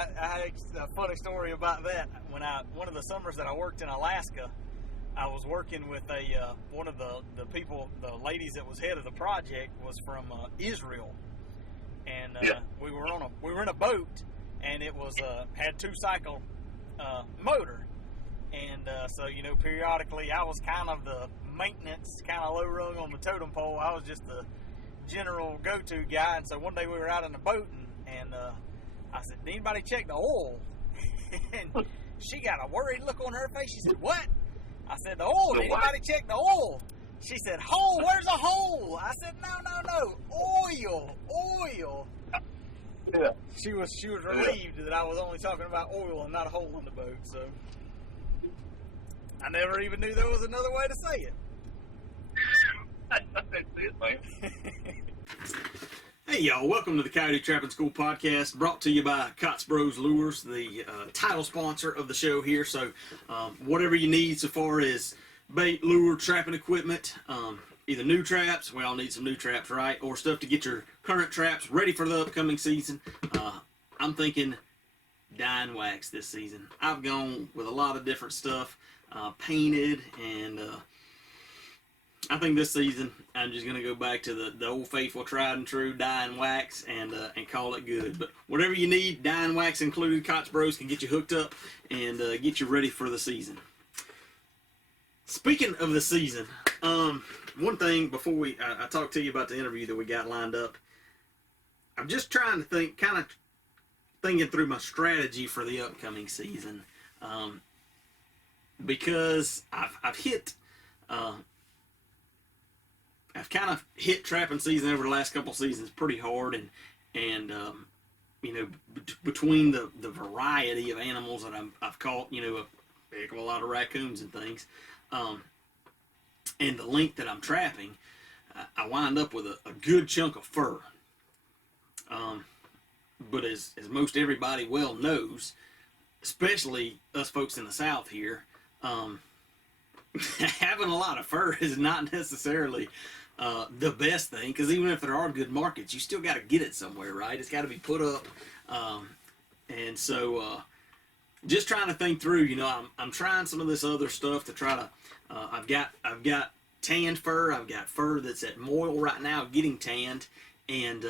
I had a funny story about that. One of the summers that I worked in Alaska, I was working with one of the people, the ladies that was head of the project was from Israel, and we were in a boat, and it was had 2-cycle motor, and so periodically I was kind of the maintenance, kind of low rung on the totem pole. I was just the general go-to guy, and so one day we were out in the boat, and I said, "Did anybody check the oil?" And she got a worried look on her face. She said, "What?" I said, "The oil. Did anybody check the oil?" She said, "Hole? Where's a hole?" I said, No. Oil. Yeah. She was relieved that I was only talking about oil and not a hole in the boat. So I never even knew there was another way to say it. That's it, man. Hey y'all, welcome to the Coyote Trapping School podcast, brought to you by Cots Bros Lures, the title sponsor of the show here. So whatever you need so far as bait, lure, trapping equipment, either new traps, we all need some new traps, right? Or stuff to get your current traps ready for the upcoming season. I'm thinking dye and wax this season. I've gone with a lot of different stuff, painted, and I think this season I'm just going to go back to the old faithful tried and true dye and wax and call it good. But whatever you need, dye and wax included, Cots Bros can get you hooked up and get you ready for the season. Speaking of the season, one thing before I talk to you about the interview that we got lined up, I'm just trying to think, kind of thinking through my strategy for the upcoming season, because I've hit... I've kind of hit trapping season over the last couple seasons pretty hard, and between the variety of animals that I've caught, a heck of a lot of raccoons and things, and the length that I'm trapping, I wind up with a good chunk of fur. But as most everybody well knows, especially us folks in the South here, having a lot of fur is not necessarily the best thing, because even if there are good markets, you still got to get it somewhere, right? It's got to be put up, and so just trying to think through. I'm trying some of this other stuff to try to. I've got tanned fur. I've got fur that's at moil right now, getting tanned, and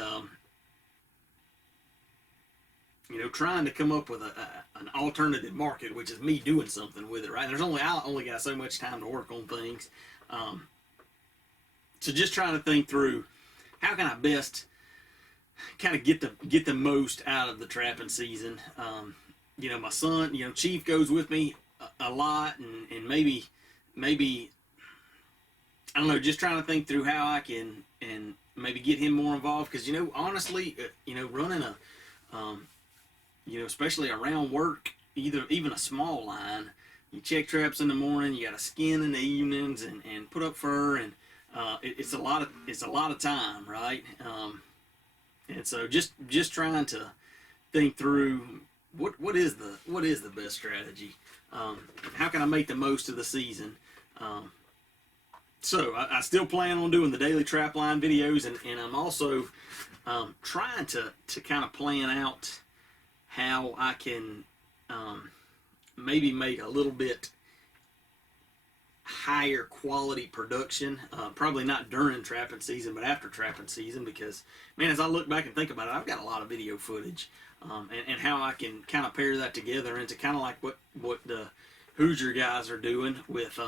trying to come up with an alternative market, which is me doing something with it, right? I only got so much time to work on things. So just trying to think through how can I best kind of get the most out of the trapping season. My son, Chief goes with me a lot, and maybe I don't know, just trying to think through how I can and maybe get him more involved, because honestly, running a especially around work, even a small line, you check traps in the morning, you got to skin in the evenings and put up fur, and it's a lot of time, right? And so just trying to think through what is the best strategy. How can I make the most of the season? So I still plan on doing the daily trap line videos, and I'm also trying to kind of plan out how I can maybe make a little bit higher quality production, probably not during trapping season, but after trapping season, because, man, as I look back and think about it, I've got a lot of video footage, and how I can kind of pair that together into kind of like what the Hoosier guys are doing with,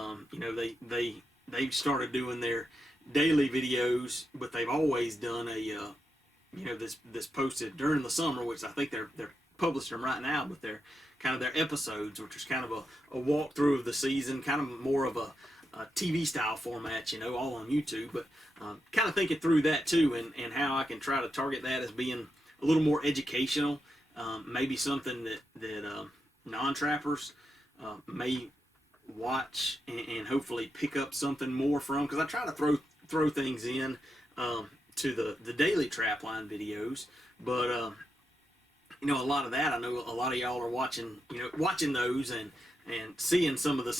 they've started doing their daily videos, but they've always done this posted during the summer, which I think they're publishing them right now, but they're kind of their episodes, which is kind of a walkthrough of the season, kind of more of a TV style format, all on YouTube, but kind of thinking through that too, and how I can try to target that as being a little more educational, maybe something that non-trappers may watch and hopefully pick up something more from, because I try to throw things in to the daily trap line videos, but a lot of that, I know a lot of y'all are watching those and seeing some of the,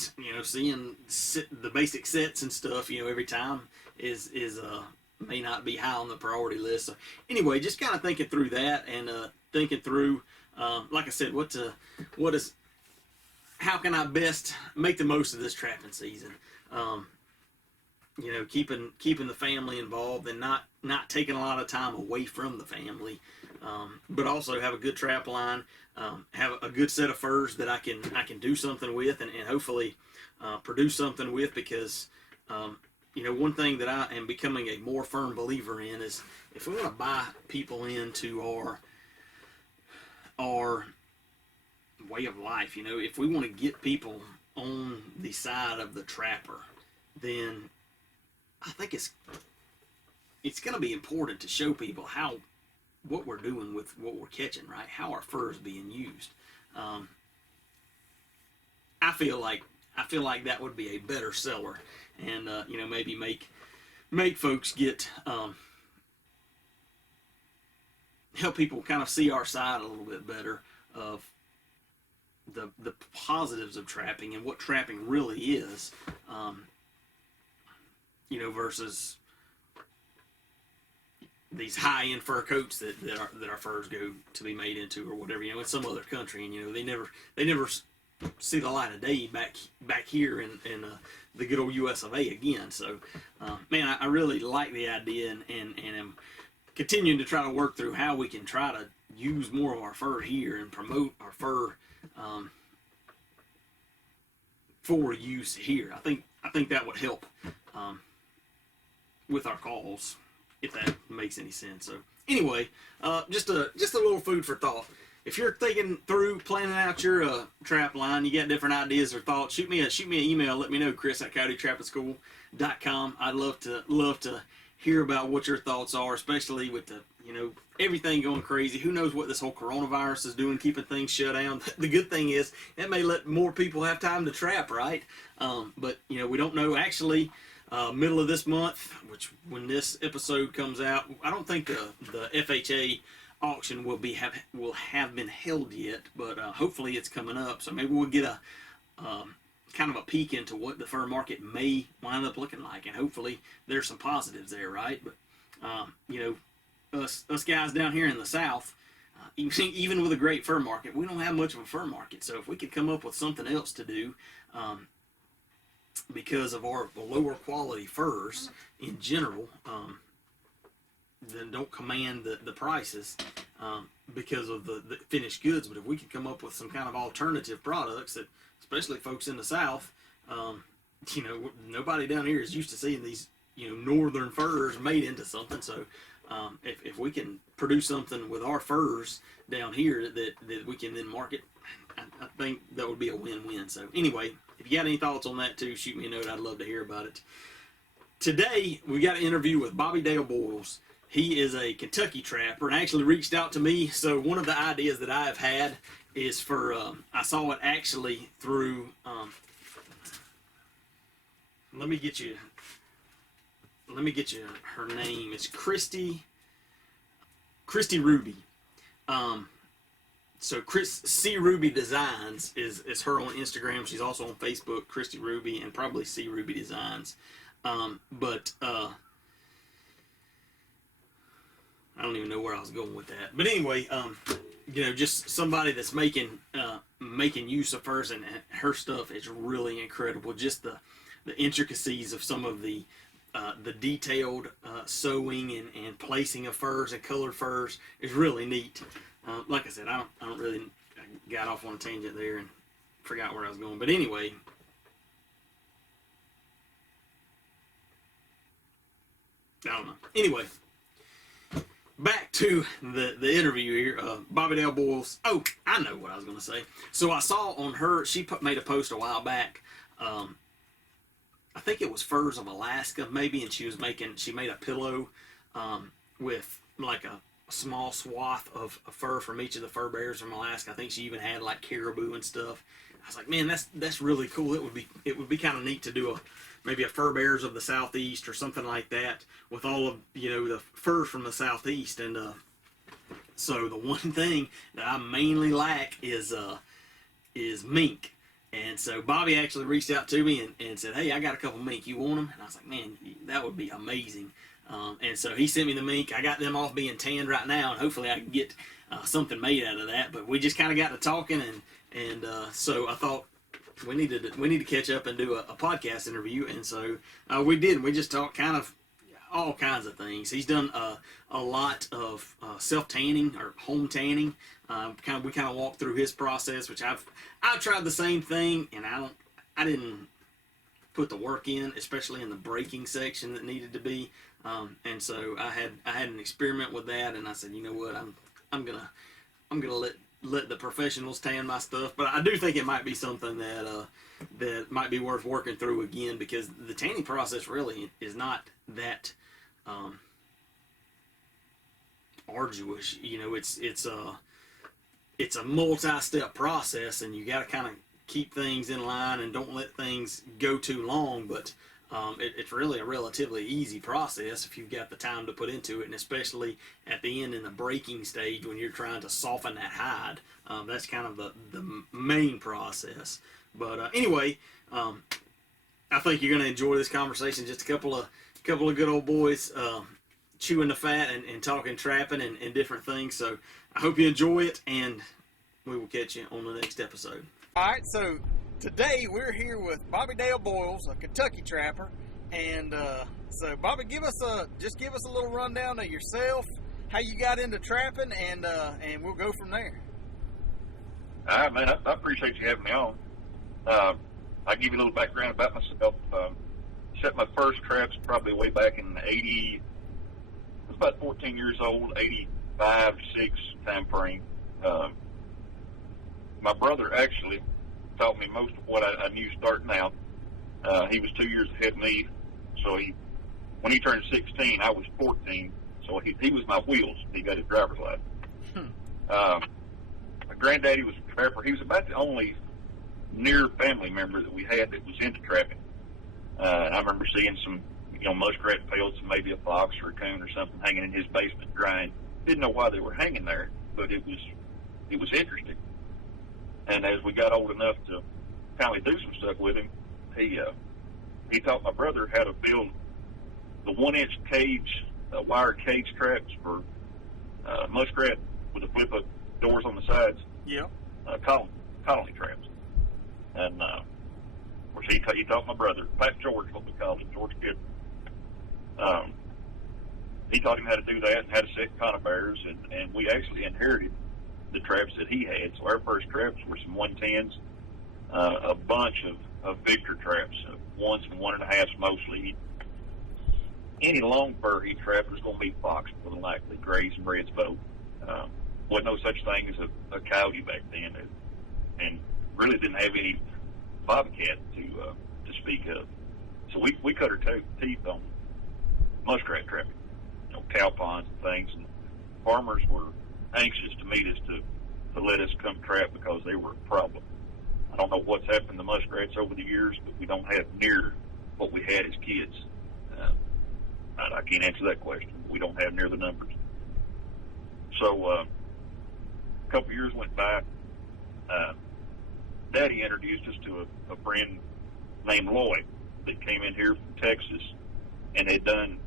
seeing the basic sets and stuff, every time is may not be high on the priority list. So anyway, just kind of thinking through that, and thinking through like I said, how can I best make the most of this trapping season? Keeping the family involved and not taking a lot of time away from the family, but also have a good trap line, have a good set of furs that I can do something with, and hopefully produce something with, because one thing that I am becoming a more firm believer in is, if we want to buy people into our way of life, if we want to get people on the side of the trapper, then I think it's going to be important to show people what we're doing with what we're catching, right? How our fur is being used. I feel like that would be a better seller, and maybe make folks get help people kind of see our side a little bit better of the positives of trapping and what trapping really is, versus these high-end fur coats that our furs go to be made into, or whatever, in some other country, and they never see the light of day back here in the good old US of A again. So, man, I really like the idea, and am continuing to try to work through how we can try to use more of our fur here and promote our fur for use here. I think that would help with our calls, if that makes any sense. So anyway, just a little food for thought. If you're thinking through planning out your trap line, you got different ideas or thoughts, shoot me an email. Let me know, Chris@CoyoteTrappingSchool.com. I'd love to hear about what your thoughts are, especially with the everything going crazy. Who knows what this whole coronavirus is doing, keeping things shut down. The good thing is it may let more people have time to trap, right? But we don't know. Actually, middle of this month, which when this episode comes out, I don't think the FHA auction will have been held yet, but hopefully it's coming up. So maybe we'll get a kind of a peek into what the fur market may wind up looking like, and hopefully there's some positives there, right? But us guys down here in the South, even with a great fur market, we don't have much of a fur market. So if we could come up with something else to do, because of our lower quality furs in general, then don't command the prices because of the finished goods. But if we could come up with some kind of alternative products that, especially folks in the South, nobody down here is used to seeing these, northern furs made into something. So if we can produce something with our furs down here that we can then market, I think that would be a win-win. So anyway, if you got any thoughts on that too, shoot me a note. I'd love to hear about it. Today, we got an interview with Bobby Dale Boyles. He is a Kentucky trapper and actually reached out to me. So one of the ideas that I have had is for, I saw it actually through, let me get you her name. It's Christy Ruby. So Chris C. Ruby Designs is her on Instagram. She's also on Facebook, Christy Ruby, and probably C. Ruby Designs. But I don't even know where I was going with that. But anyway, just somebody that's making use of furs, and her stuff is really incredible. Just the intricacies of some of the detailed sewing and placing of furs and colored furs is really neat. Like I said, I don't really, I got off on a tangent there and forgot where I was going. But anyway, I don't know. Anyway, back to the interview here. Bobby Dale Boyles. Oh, I know what I was going to say. So I saw on her, she made a post a while back. I think it was furs of Alaska, maybe, and she made a pillow with like a small swath of fur from each of the fur bearers from Alaska. I think she even had like caribou and stuff. I was like, man, that's really cool. It would be kind of neat to do maybe a fur bearers of the Southeast or something like that with all of the furs from the Southeast. And so the one thing that I mainly lack is mink. And so Bobby actually reached out to me and said, hey, I got a couple mink. You want them? And I was like, man, that would be amazing. And so he sent me the mink. I got them off being tanned right now, and hopefully I can get something made out of that. But we just kind of got to talking, and so I thought we need to catch up and do a podcast interview, and so we did. We just talked kind of all kinds of things. He's done a lot of self tanning or home tanning. We kind of walked through his process, which I've tried the same thing, and I didn't put the work in, especially in the braking section that needed to be. And so I had an experiment with that, and I said, you know what, I'm gonna let the professionals tan my stuff. But I do think it might be something that might be worth working through again, because the tanning process really is not that arduous. You know, it's a multi-step process, and you got to kind of keep things in line and don't let things go too long. But it's really a relatively easy process if you've got the time to put into it, and especially at the end in the braking stage when you're trying to soften that hide. That's kind of the main process. But anyway, I think you're going to enjoy this conversation. Just a couple of good old boys chewing the fat and talking trapping and different things. So I hope you enjoy it, and we will catch you on the next episode. All right, so today we're here with Bobby Dale Boyles, a Kentucky trapper, and so Bobby, give us a little rundown of yourself, how you got into trapping, and we'll go from there. All right, man. I appreciate you having me on. I'll give you a little background about myself. Set my first traps probably way back in '80. I was about 14 years old, 85, 6 time frame. My brother actually taught me most of what I knew starting out. He was 2 years ahead of me, so when he turned 16, I was 14. So he was my wheels. He got his driver's license. My granddaddy was a trapper. He was about the only near family member that we had that was into trapping. And I remember seeing some, muskrat pelts and maybe a fox or a coon or something hanging in his basement drying. Didn't know why they were hanging there, but it was interesting. And as we got old enough to finally do some stuff with him, he taught my brother how to build the 1-inch cage, wire cage traps for muskrat with the flip-up doors on the sides. Yeah. Colony traps. And of course he taught my brother, Pat George, what we called him, George Gibb. He taught him how to do that and how to set conibears, and we actually inherited the traps that he had. So our first traps were some 110s, a bunch of Victor traps, 1s and 1.5s mostly. Any long fur he trapped was going to be fox, more than likely, grays and reds both. Wasn't no such thing as a coyote back then, and really didn't have any bobcat to speak of. So we cut our teeth on muskrat trapping, cow ponds and things, and farmers were anxious to meet us to let us come trap because they were a problem. I don't know what's happened to muskrats over the years, but we don't have near what we had as kids. I can't answer that question. We don't have near the numbers. So a couple of years went by. Daddy introduced us to a friend named Lloyd that came in here from Texas and had done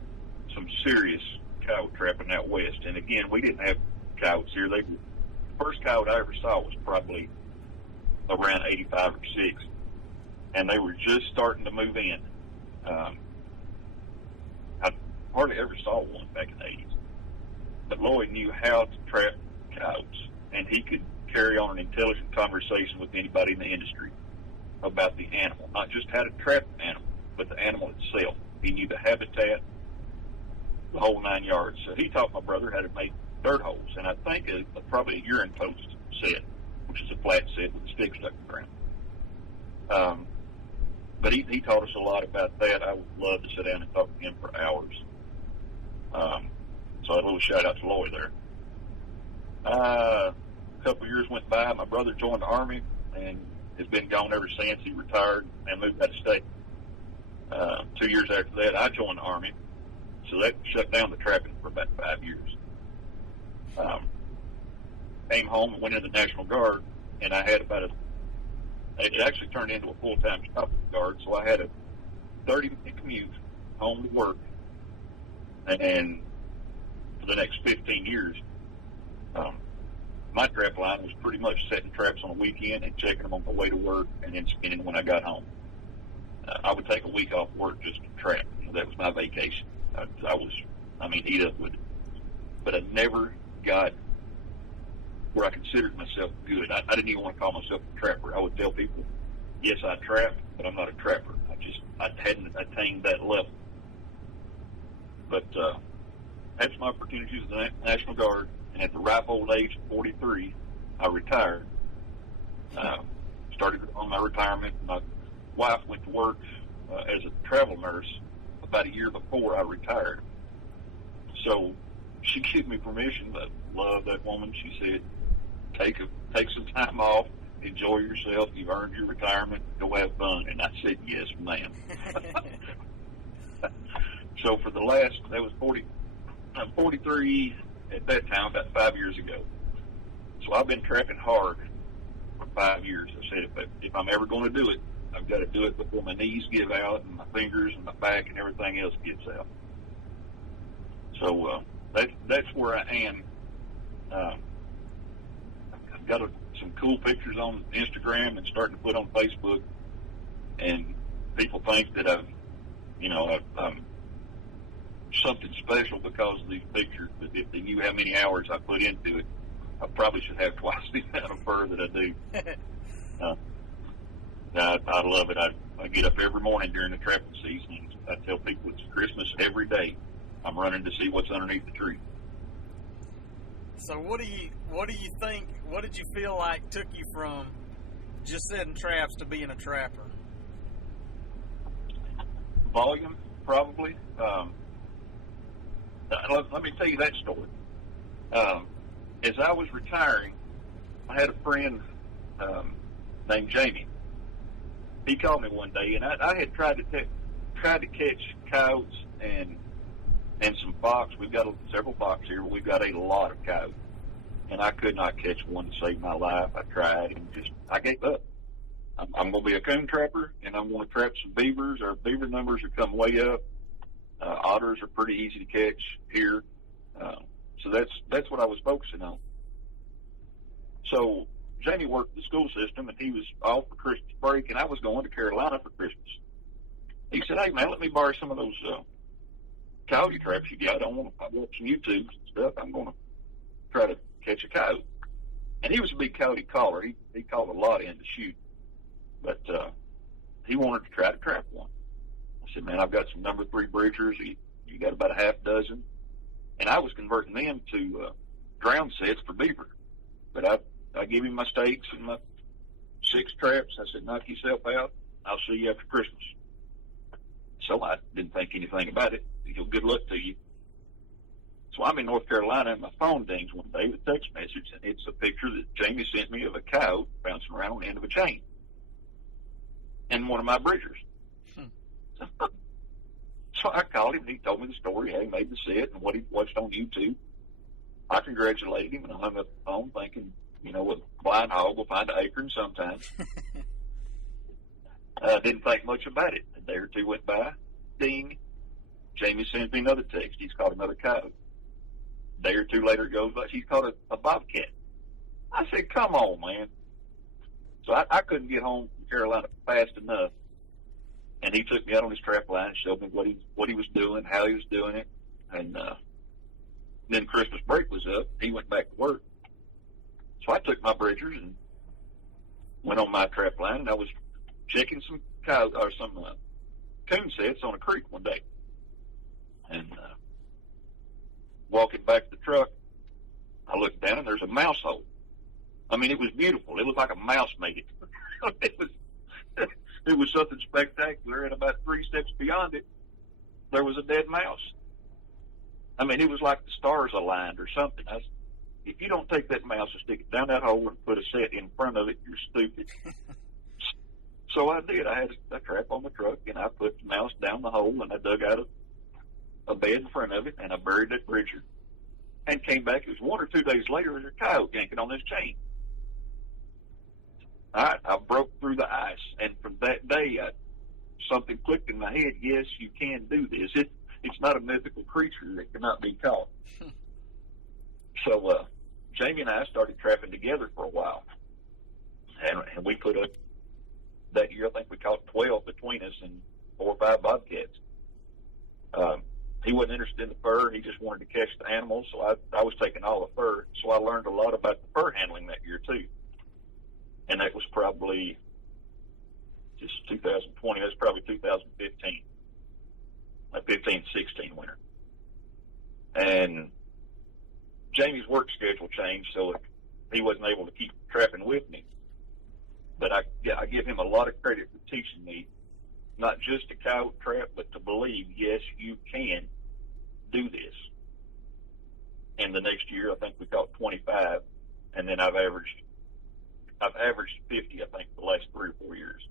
some serious coyote trapping out west. And again, we didn't have coyotes here. The first coyote I ever saw was probably around 85 or 6, and they were just starting to move in. I hardly ever saw one back in the 80s, but Lloyd knew how to trap coyotes, and he could carry on an intelligent conversation with anybody in the industry about the animal, not just how to trap the animal, but the animal itself. He knew the habitat, the whole 9 yards. So he taught my brother how to make dirt holes, and I think probably a urine post set, which is a flat set with a stick stuck in the ground. But he taught us a lot about that. I would love to sit down and talk to him for hours. So a little shout out to Lloyd there. A couple of years went by. My brother joined the Army and has been gone ever since. He retired and moved out of state. 2 years after that, I joined the Army. So that shut down the trapping for about 5 years. Came home and went into the National Guard, and I had it actually turned into a full-time job with the Guard, so I had a 30-minute commute home to work, and for the next 15 years, my trap line was pretty much setting traps on a weekend and checking them on the way to work and then spinning when I got home. I would take a week off work just to trap. That was my vacation. I was, eat up with it. But I never got where I considered myself good. I didn't even want to call myself a trapper. I would tell people, yes, I trap, but I'm not a trapper. I hadn't attained that level. But had some opportunities with the National Guard, and at the ripe old age of 43, I retired. Started on my retirement. My wife went to work as a travel nurse about a year before I retired. So she gave me permission. I love that woman. She said, take some time off, enjoy yourself. You've earned your retirement. Go have fun. And I said, yes, ma'am. So for I'm 43 at that time, about 5 years ago. So I've been trapping hard for 5 years. I said, if I'm ever going to do it, I've got to do it before my knees give out and my fingers and my back and everything else gives out. So that's where I am. I've got some cool pictures on Instagram and starting to put on Facebook, and people think that I'm something special because of these pictures. But if they knew how many hours I put into it, I probably should have twice the amount of fur that I do. I love it. I get up every morning during the trapping season, and I tell people it's Christmas every day. I'm running to see what's underneath the tree. So what do you think? What did you feel like took you from just setting traps to being a trapper? Volume, probably. Let me tell you that story. As I was retiring, I had a friend named Jamie. He called me one day, and I had tried to catch coyotes and some fox. We've got several fox here. We've got a lot of coyotes, and I could not catch one to save my life. I tried, and I gave up. I'm going to be a coon trapper, and I'm going to trap some beavers. Our beaver numbers are coming way up. Otters are pretty easy to catch here, so that's what I was focusing on. So Jamie worked the school system, and he was off for Christmas break, and I was going to Carolina for Christmas. He said, "Hey man, let me borrow some of those coyote traps you got. I watching YouTube and stuff. I'm going to try to catch a coyote." And he was a big coyote caller. He called a lot in to shoot, but he wanted to try to trap one. I said, "Man, I've got some number 3 bridgers. You got about a half dozen," and I was converting them to ground sets for beaver. But I gave him my stakes and my 6 traps. I said, "Knock yourself out. I'll see you after Christmas." So I didn't think anything about it. Good luck to you. So I'm in North Carolina, and my phone dings one day with a text message, and it's a picture that Jamie sent me of a coyote bouncing around on the end of a chain and one of my bridgers. So I called him, and he told me the story, how he made the set and what he watched on YouTube. I congratulated him, and I hung up the phone thinking, a blind hog will find an acorn sometime. Didn't think much about it. A day or two went by. Ding. Jamie sends me another text. He's caught another coyote. A day or two later it goes by. He's caught a bobcat. I said, "Come on, man." So I couldn't get home from Carolina fast enough. And he took me out on his trap line and showed me what he was doing, how he was doing it. And then Christmas break was up. He went back to work. So I took my bridgers and went on my trap line, and I was checking some coon sets on a creek one day. And walking back to the truck, I looked down, and there's a mouse hole. It was beautiful. It looked like a mouse made it. It was something spectacular, and about 3 steps beyond it, there was a dead mouse. It was like the stars aligned or something. If you don't take that mouse and stick it down that hole and put a set in front of it, you're stupid. So I did. I had a trap on the truck, and I put the mouse down the hole, and I dug out a bed in front of it, and I buried that bridger and came back. It was 1 or 2 days later, there's a coyote yanking on this chain. I broke through the ice, and from that day, something clicked in my head. Yes, you can do this. It's not a mythical creature that cannot be caught. So Jamie and I started trapping together for a while, and we put up that year. I think we caught 12 between us and 4 or 5 bobcats. He wasn't interested in the fur; he just wanted to catch the animals. So I was taking all the fur. So I learned a lot about the fur handling that year too. And that was probably just 2020. That's probably 2015, 15-16 winter. And Jamie's work schedule changed, so he wasn't able to keep trapping with me. But I give him a lot of credit for teaching me not just to coyote trap, but to believe, yes, you can do this. And the next year, I think we caught 25, and then I've averaged 50, I think, the last 3 or 4 years.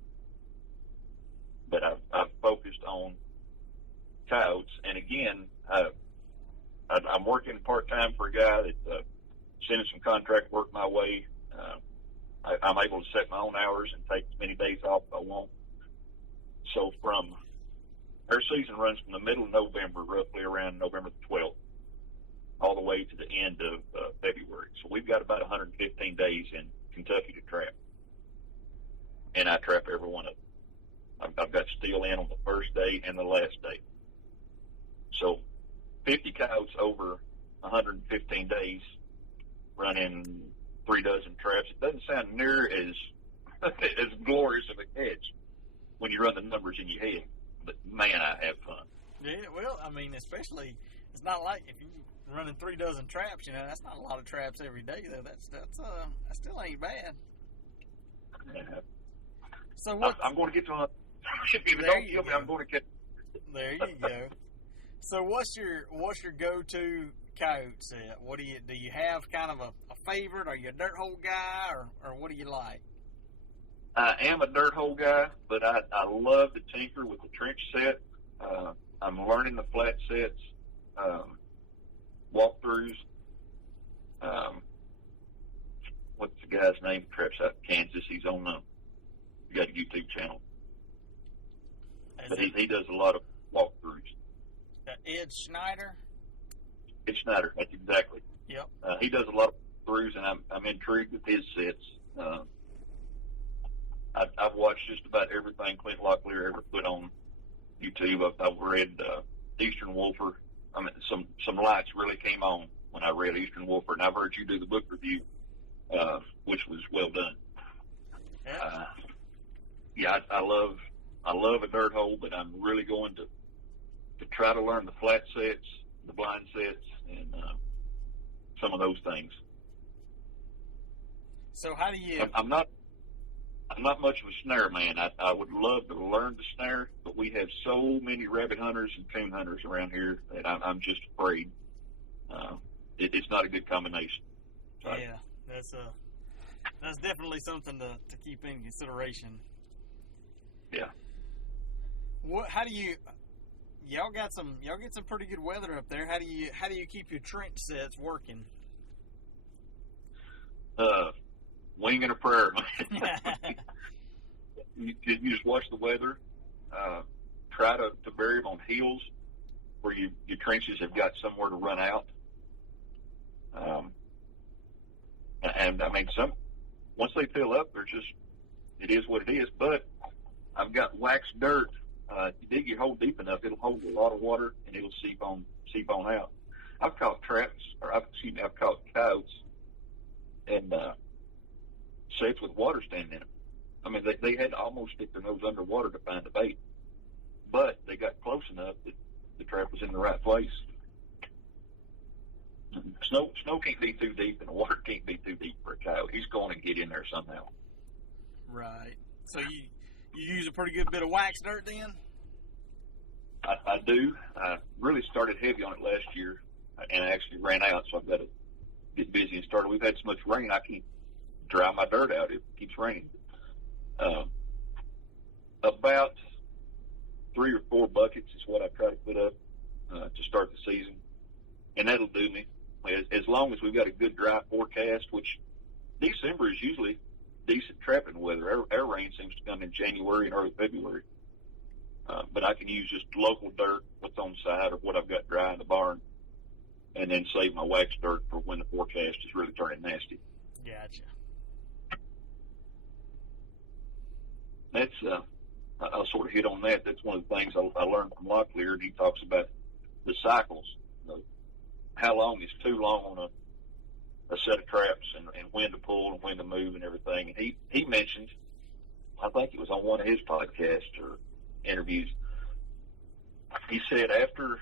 But I've focused on coyotes, and again, I'm working part-time for a guy that's sending some contract work my way. I'm able to set my own hours and take as many days off as I want. So our season runs from the middle of November, roughly around November the 12th, all the way to the end of February. So we've got about 115 days in Kentucky to trap. And I trap every one of them. I've got steel in on the first day and the last day. So 50 coyotes over 115 days, running 3 dozen traps. It doesn't sound near as glorious of a catch when you run the numbers in your head, but man, I have fun. Yeah, well, I mean, especially it's not like if you're running 3 dozen traps, that's not a lot of traps every day though. That still ain't bad. Yeah. So what? I'm going to get to a. If There don't you kill me, go. I'm going to get. There you go. So what's your go-to coyote set? What do you have kind of a favorite? Are you a dirt hole guy or what do you like? I am a dirt hole guy, but I love to tinker with the trench set. I'm learning the flat sets, walkthroughs. What's the guy's name? Traps out in Kansas. He's on you got a YouTube channel. But he does a lot of walkthroughs. Ed Schneider? Ed Schneider, that's exactly. Yep. He does a lot of walkthroughs, and I'm intrigued with his sets. I've watched just about everything Clint Locklear ever put on YouTube. I've read Eastern Wolfer. I mean, some lights really came on when I read Eastern Wolfer, and I've heard you do the book review, which was well done. Yeah. I love a dirt hole, but I'm really going to try to learn the flat sets, the blind sets, and some of those things. So how do you? I'm not much of a snare man. I would love to learn to snare, but we have so many rabbit hunters and coon hunters around here that I'm just afraid. It's not a good combination. So yeah, that's definitely something to keep in consideration. Yeah. How do you? Y'all get some pretty good weather up there. How do you keep your trench sets working? Wing and a prayer. you just watch the weather. Try to bury them on hills where your trenches have got somewhere to run out. And I mean, once they fill up, it is what it is. But I've got waxed dirt. If you dig your hole deep enough, it'll hold a lot of water and it'll seep on out. I've caught I've caught coyotes and sets with water standing in them. I mean, they had to almost stick their nose underwater to find the bait, but they got close enough that the trap was in the right place. Snow can't be too deep, and the water can't be too deep for a coyote. He's going to get in there somehow. Right. So you use a pretty good bit of wax dirt then? I do. I really started heavy on it last year, and I actually ran out, so I've got to get busy and start. We've had so much rain, I can't dry my dirt out. It keeps raining. About 3 or 4 buckets is what I try to put up to start the season, and that'll do me. As long as we've got a good dry forecast, which December is usually decent trapping weather. Our rain seems to come in January and early February. But I can use just local dirt, what's on the side, or what I've got dry in the barn, and then save my wax dirt for when the forecast is really turning nasty. Gotcha. That's I'll sort of hit on that. That's one of the things I learned from Locklear. He talks about the cycles, how long is too long on a set of traps, and when to pull and when to move and everything. And he mentioned, I think it was on one of his podcasts or interviews, he said after,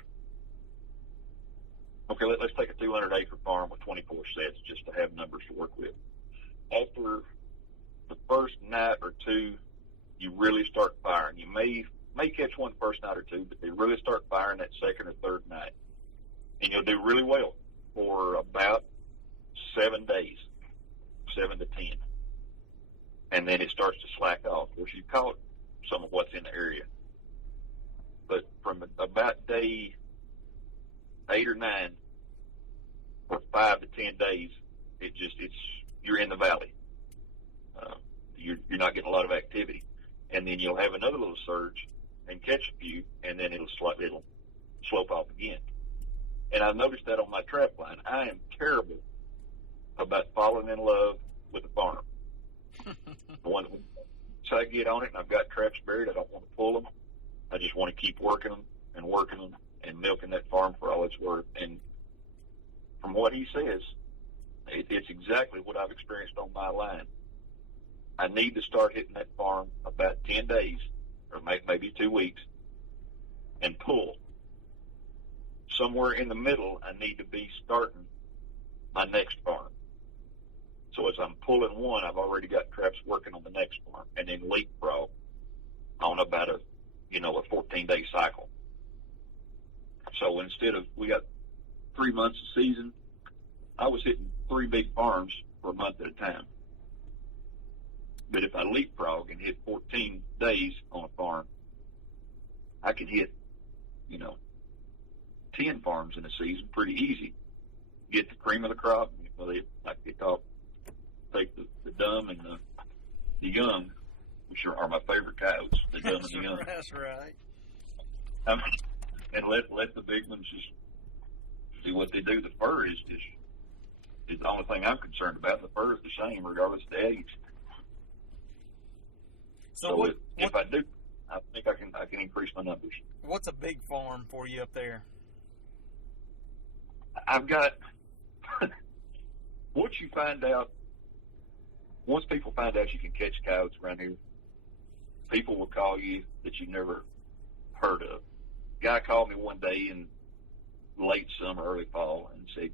okay, let's take a 200-acre farm with 24 sets just to have numbers to work with. After the first night or two, you really start firing. You may catch one first night or two, but they really start firing that second or third night. And you'll do really well for about 7 days, 7 to 10. And then it starts to slack off. Of course, you caught some of what's in the area. But from about day 8 or 9, for 5 to 10 days, you're in the valley. You're not getting a lot of activity. And then you'll have another little surge and catch a few, and then it'll slope off again. And I've noticed that on my trap line. I am terrible about falling in love with a farm. Once I get on it and I've got traps buried, I don't want to pull them. I just want to keep working them and milking that farm for all it's worth. And from what he says, it's exactly what I've experienced on my line. I need to start hitting that farm about 10 days or maybe 2 weeks and pull. Somewhere in the middle, I need to be starting my next farm. So as I'm pulling one, I've already got traps working on the next farm, and then leapfrog on about a 14-day cycle. So instead of, we got 3 months of season, I was hitting 3 big farms for a month at a time. But if I leapfrog and hit 14 days on a farm, I can hit, 10 farms in a season pretty easy. Get the cream of the crop. Take the dumb and the young, which are my favorite coyotes, the dumb and the young. That's right. And let the big ones just do what they do. The fur is the only thing I'm concerned about. The fur is the same regardless of the age. So if I do, I think I can increase my numbers. What's a big farm for you up there? I've got once people find out you can catch coyotes around here, people will call you that you never heard of. A guy called me one day in late summer, early fall, and said,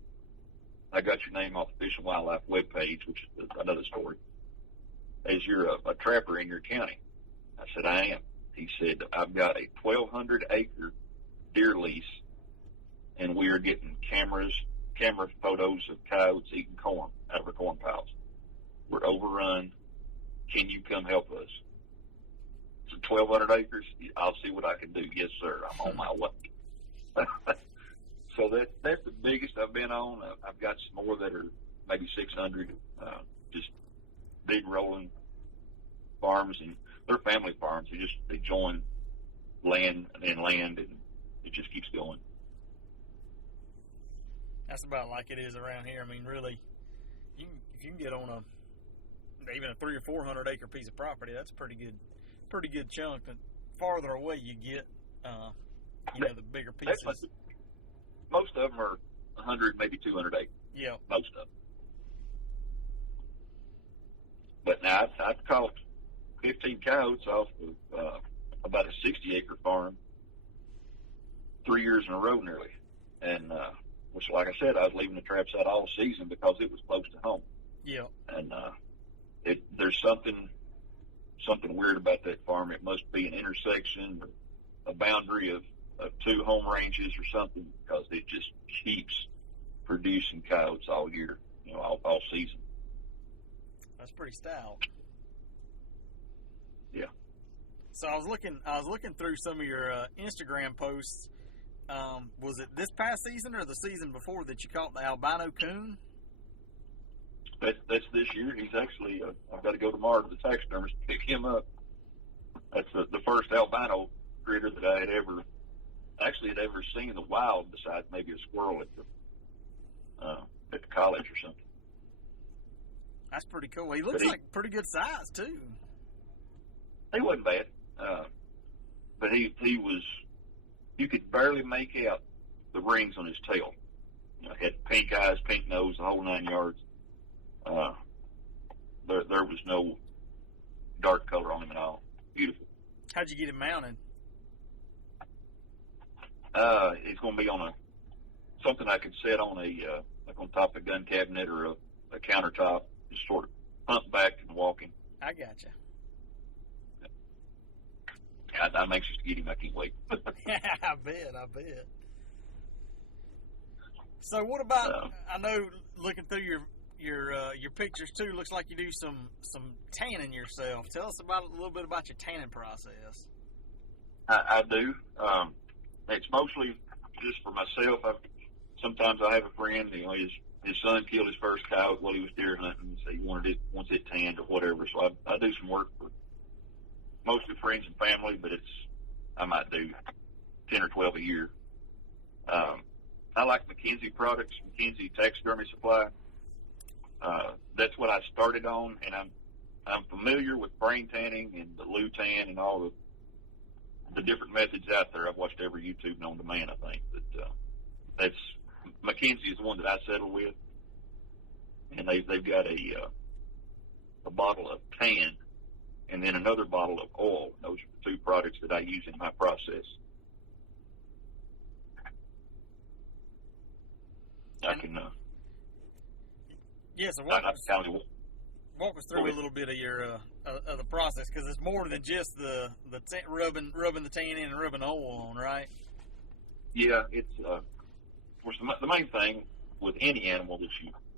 I got your name off the Fish and Wildlife webpage, which is another story, as you're a trapper in your county. I said, I am. He said, I've got a 1,200-acre deer lease, and we are getting camera photos of coyotes eating corn out of our corn piles. We're overrun. Can you come help us? It's 1,200 acres. I'll see what I can do. Yes, sir. I'm on my way. So that's the biggest I've been on. I've got some more that are maybe 600, just big rolling farms, and they're family farms. They join land and land, and it just keeps going. That's about like it is around here. I mean, really, if you can get on even a 300 or 400 acre piece of property, that's a pretty good chunk. The farther away you get, the bigger pieces. Most of them are 100, maybe 200 acres. Yeah, most of them. But now I've caught 15 coyotes off of about a 60-acre farm 3 years in a row nearly, and which, like I said, I was leaving the traps out all season because it was close to home. Yeah. And there's something weird about that farm. It must be an intersection, or a boundary of 2 home ranges or something, because it just keeps producing coyotes all year, all season. That's pretty stout. Yeah. So I was looking through some of your Instagram posts. Was it this past season or the season before that you caught the albino coon? That's this year. He's actually, I've got to go tomorrow to the taxidermist to pick him up. That's the first albino critter that I had ever seen in the wild, besides maybe a squirrel at at the college or something. That's pretty cool. He looks But like pretty good size too. he wasn't bad, but he was. You could barely make out the rings on his tail. You know, he had pink eyes, pink nose, the whole 9 yards. There was no dark color on him at all. Beautiful. How'd you get him mounted? It's going to be on something I could set on like on top of a gun cabinet or a countertop, just sort of pump back and walking. I gotcha. I'm anxious to get him. I can't wait. I bet. So what about? I know looking through your pictures too. Looks like you do some tanning yourself. Tell us a little bit about your tanning process. I do. It's mostly just for myself. Sometimes I have a friend. You know, his son killed his first coyote while he was deer hunting, so he wants it tanned or whatever. So I do some work for mostly friends and family, but I might do 10 or 12 a year. I like McKenzie products, McKenzie Taxidermy Supply. That's what I started on, and I'm familiar with brain tanning and the lutan and all the different methods out there. I've watched every YouTube known to man, I think. But McKenzie is the one that I settle with, and they've got a bottle of tan and then another bottle of oil. Those are the two products that I use in my process. I can. Yeah, so walk us through a little bit of your of the process, because it's more than just the rubbing the tan in and rubbing oil on, right? Yeah, it's the main thing with any animal that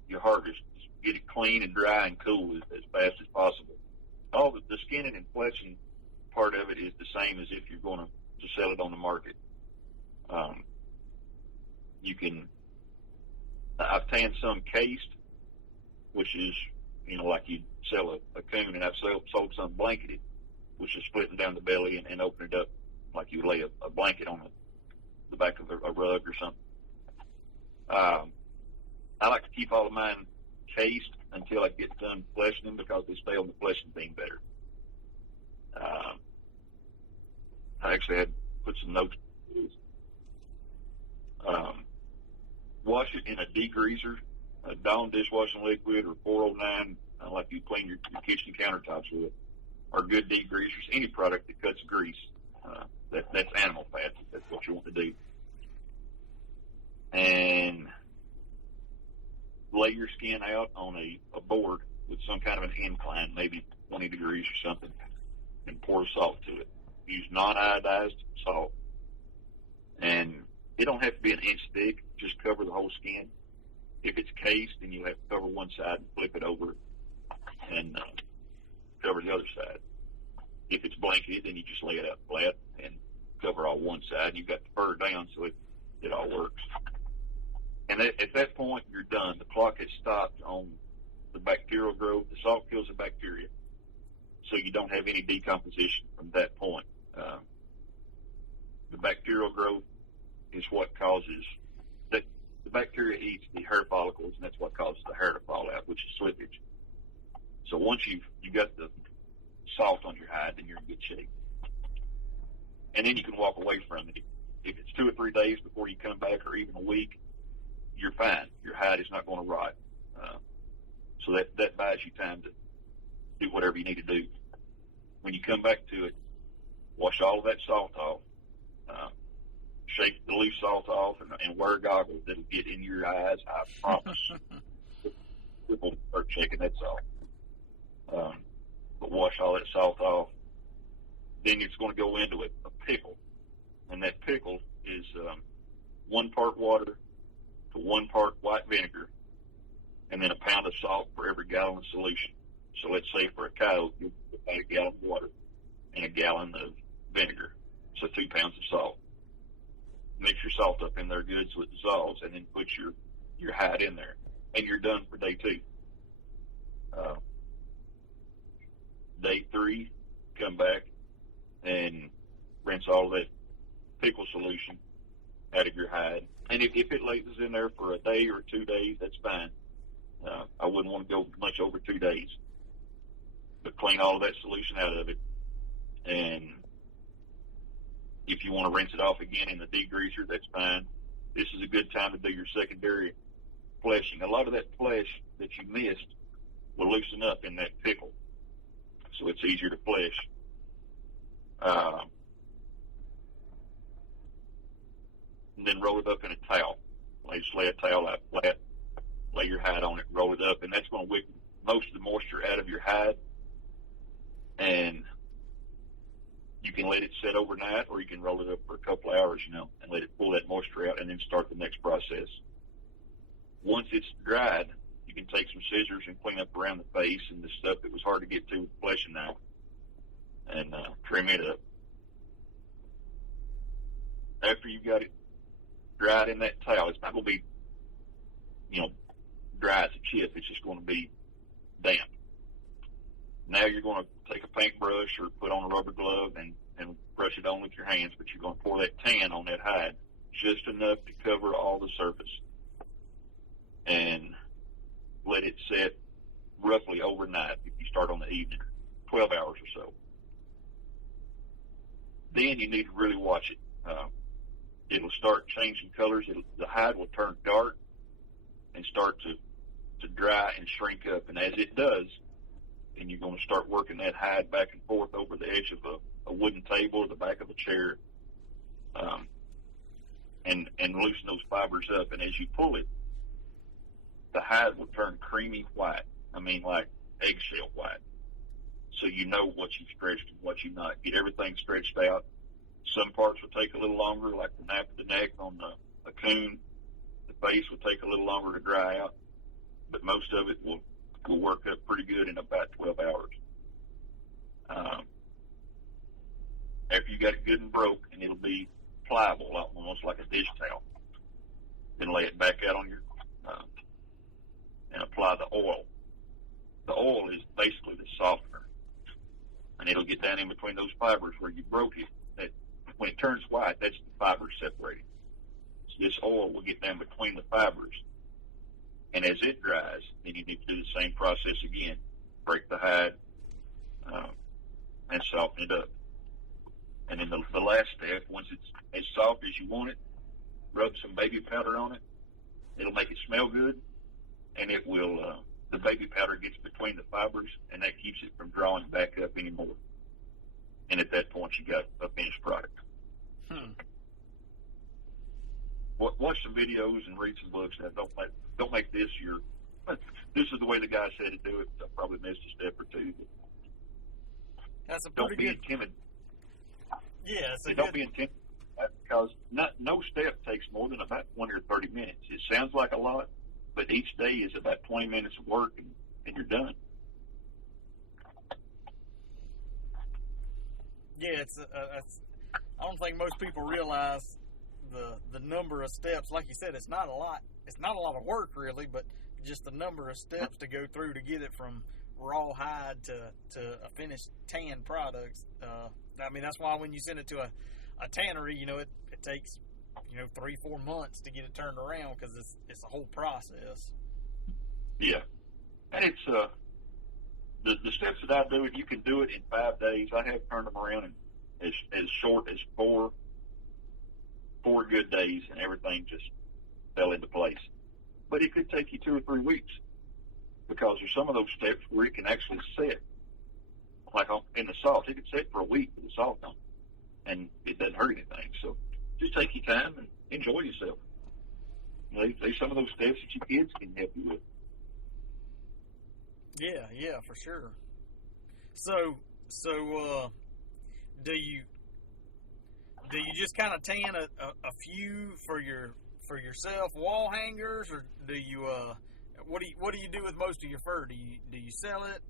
you harvest is get it clean and dry and cool as fast as possible. All the skinning and fleshing part of it is the same as if you're going to sell it on the market. You can. I've tanned some cased, which is, you know, like you sell a coon, and I've sold some blanketed, which is splitting down the belly and open it up like you lay a blanket on the back of a rug or something. I like to keep all of mine cased until I get done fleshing them, because they stay on the fleshing beam better. I actually had put some notes. Wash it in a degreaser, a Dawn dishwashing liquid or 409, like you clean your kitchen countertops with, are good degreasers. Any product that cuts grease, that's animal fat. That's what you want to do. And lay your skin out on a board with some kind of an incline, maybe 20 degrees or something, and pour salt to it. Use non-iodized salt. And it don't have to be an inch thick. Just cover the whole skin. If it's cased, then you have to cover one side and flip it over and cover the other side. If it's blanketed, then you just lay it out flat and cover all one side. You've got the fur down, so it all works. And at that point, you're done. The clock has stopped on the bacterial growth. The salt kills the bacteria, so you don't have any decomposition from that point. The bacterial growth is what causes that. The bacteria eats the hair follicles, and that's what causes the hair to fall out, which is slippage. So once you got the salt on your hide, then you're in good shape. And then you can walk away from it. If it's 2 or 3 days before you come back, or even a week, you're fine. Your hide is not going to rot. So that buys you time to do whatever you need to do. When you come back to it, wash all of that salt off. Shake the loose salt off and wear goggles that'll get in your eyes. I promise. It won't hurt shaking that salt. But wash all that salt off. Then it's going to go into a pickle. And that pickle is 1 part water to 1 part white vinegar, and then a pound of salt for every gallon of solution. So let's say for a coyote, you'll put about a gallon of water and a gallon of vinegar. So 2 pounds of salt. Mix your salt up in there good so it dissolves, and then put your hide in there, and you're done for day 2. Day 3, come back and rinse all that pickle solution out of your hide, And if it lays in there for a day or 2 days, that's fine. I wouldn't want to go much over 2 days. But clean all of that solution out of it. And if you want to rinse it off again in the degreaser, that's fine. This is a good time to do your secondary fleshing. A lot of that flesh that you missed will loosen up in that pickle, so it's easier to flesh. And then roll it up in a towel. Just lay a towel out flat, lay your hide on it, roll it up, and that's going to wick most of the moisture out of your hide. And you can let it sit overnight, or you can roll it up for a couple hours, and let it pull that moisture out, and then start the next process. Once it's dried, you can take some scissors and clean up around the face and the stuff that was hard to get to with the fleshing knife, and trim it up. After you've got it dried in that towel, it's not going to be, dry as a chip. It's just going to be damp. Now you're going to take a paintbrush or put on a rubber glove and brush it on with your hands, but you're going to pour that tan on that hide, just enough to cover all the surface, and let it set roughly overnight if you start on the evening, 12 hours or so. Then you need to really watch it. It'll start changing colors. The hide will turn dark and start to dry and shrink up. And as it does, then you're going to start working that hide back and forth over the edge of a wooden table or the back of a chair, and loosen those fibers up. And as you pull it, the hide will turn creamy white. I mean, like eggshell white. So you know what you've stretched and what you've not. Get everything stretched out. Some parts will take a little longer, like the nape of the neck on a coon. The face will take a little longer to dry out, but most of it will work up pretty good in about 12 hours. After you got it good and broke, and it'll be pliable, almost like a dish towel, then lay it back out on your and apply the oil. The oil is basically the softener, and it'll get down in between those fibers where you broke it. When it turns white, that's the fibers separating. So this oil will get down between the fibers, and as it dries, then you need to do the same process again. Break the hide and soften it up. And then the last step, once it's as soft as you want it, rub some baby powder on it. It'll make it smell good, and it will. The baby powder gets between the fibers, and that keeps it from drawing back up anymore. And at that point, you got a finished product. Watch some videos and read some books. Don't make this your. This is the way the guy said to do it. I probably missed a step or two. But that's a pretty good. Don't be intimidated. Yeah, don't be intimidated, because no step takes more than about 20 or 30 minutes. It sounds like a lot, but each day is about 20 minutes of work, and you're done. Yeah, I don't think most people realize the number of steps. Like you said, it's not a lot. It's not a lot of work, really, but just the number of steps to go through to get it from raw hide to a finished tan products. I mean, that's why when you send it to a tannery, it takes 3-4 months to get it turned around, because it's a whole process. Yeah, and it's the steps that I do it. You can do it in 5 days. I have turned them around in as short as four good days, and everything just fell into place. But it could take you 2 or 3 weeks, because there's some of those steps where it can actually set, like in the salt. It could set for a week with the salt on, and it doesn't hurt anything. So just take your time and enjoy yourself. There's some of those steps that your kids can help you with. Yeah, for sure. So do you just kind of tan a few for yourself wall hangers, or do you what do you do with most of your fur? Do you sell it?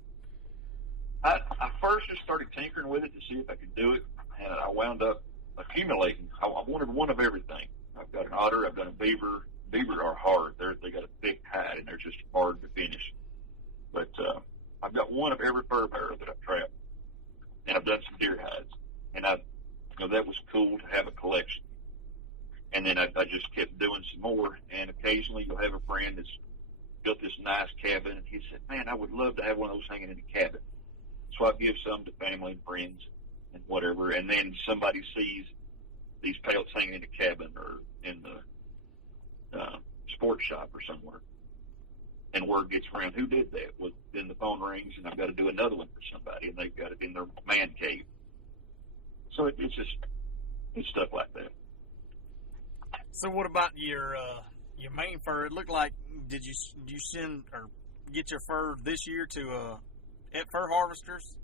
I first just started tinkering with it to see if I could do it, and I wound up accumulating. I wanted one of everything. I've got an otter. I've got a beaver. Beavers are hard. They got a thick hide, and they're just hard to finish. But I've got one of every fur bearer that I've trapped, and I've done some deer hides, and that was cool to have a collection. And then I just kept doing some more. And occasionally you'll have a friend that's built this nice cabin, and he said, man, I would love to have one of those hanging in the cabin. So I give some to family and friends and whatever. And then somebody sees these pellets hanging in the cabin or in the sports shop or somewhere. And word gets around, who did that? Well, then the phone rings, and I've got to do another one for somebody, and they've got it in their man cave. So it's stuff like that. So what about your main fur? It looked like, did you send or get your fur this year to at fur harvesters?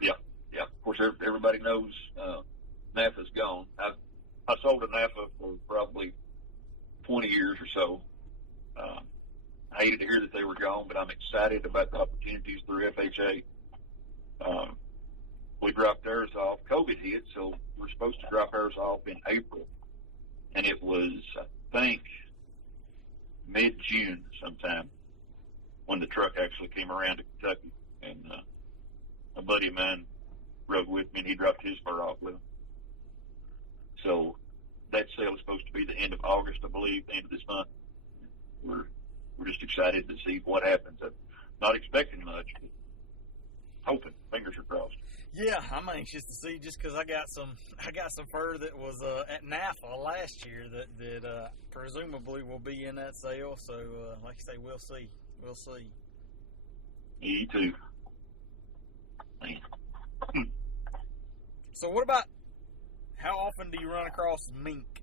Yeah. Of course, everybody knows NAFA's gone. I sold a NAFA for probably 20 years or so. I hated to hear that they were gone, but I'm excited about the opportunities through FHA. We dropped ours off. COVID hit, so we're supposed to drop ours off in April. And it was, I think, mid-June sometime when the truck actually came around to Kentucky. And a buddy of mine rode with me, and he dropped his fur off with him. So that sale is supposed to be the end of August, I believe, the end of this month. We're just excited to see what happens. I'm not expecting much, but hoping. Fingers are crossed. Yeah, I'm anxious to see, just because I got some fur that was at NAFA last year that presumably will be in that sale. So, like I say, we'll see. Me too. Man. So, what about, how often do you run across mink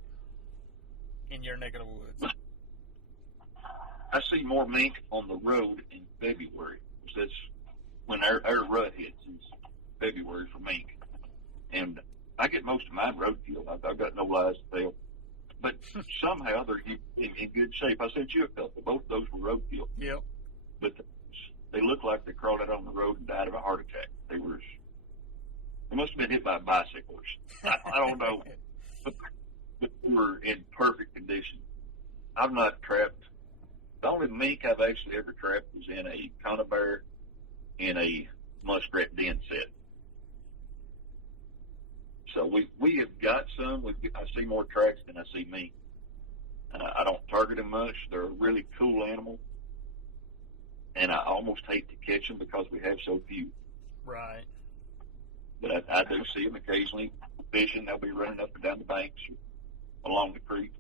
in your neck of the woods? I see more mink on the road in February. That's when our rut hits, is February for mink. And I get most of mine roadkill. I've got no lies to tell. But somehow they're in good shape. I sent you a couple. Both of those were roadkill. Yep. But they look like they crawled out on the road and died of a heart attack. They must have been hit by bicycles. I don't know. But they were in perfect condition. I've not trapped. The only mink I've actually ever trapped was in a conibear in a muskrat den set. So we have got some. I see more tracks than I see mink. I don't target them much. They're a really cool animal, and I almost hate to catch them because we have so few. Right. But I do see them occasionally fishing. They'll be running up and down the banks along the creek.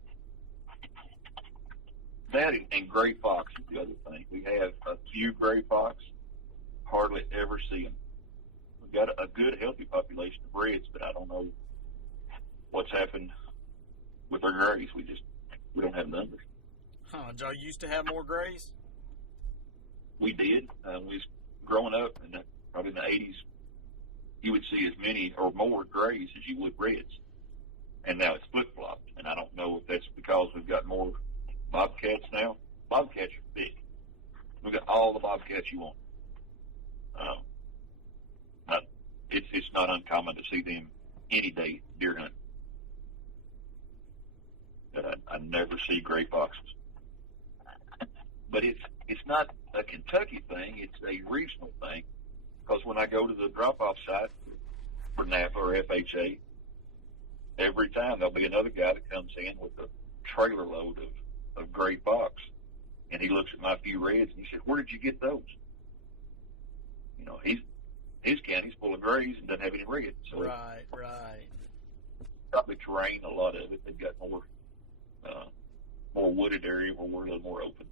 That and gray fox is the other thing. We have a few gray fox, hardly ever see them. We've got a good, healthy population of reds, but I don't know what's happened with our grays. We don't have numbers. Huh? Did y'all used to have more grays? We did. We was growing up, and probably in the 80s, you would see as many or more grays as you would reds. And now it's flip-flopped, and I don't know if that's because we've got more bobcats now. Bobcats are big. We've got all the bobcats you want. It's not uncommon to see them any day deer hunting. But I never see gray foxes. But it's not a Kentucky thing. It's a regional thing. Because when I go to the drop-off site for NAFA or FHA, every time there'll be another guy that comes in with a trailer load of gray fox. And he looks at my few reds and he said, where did you get those? You know, his county's full of grays and doesn't have any reds. So right. Probably terrain, a lot of it. They've got more wooded area where we're a little more open.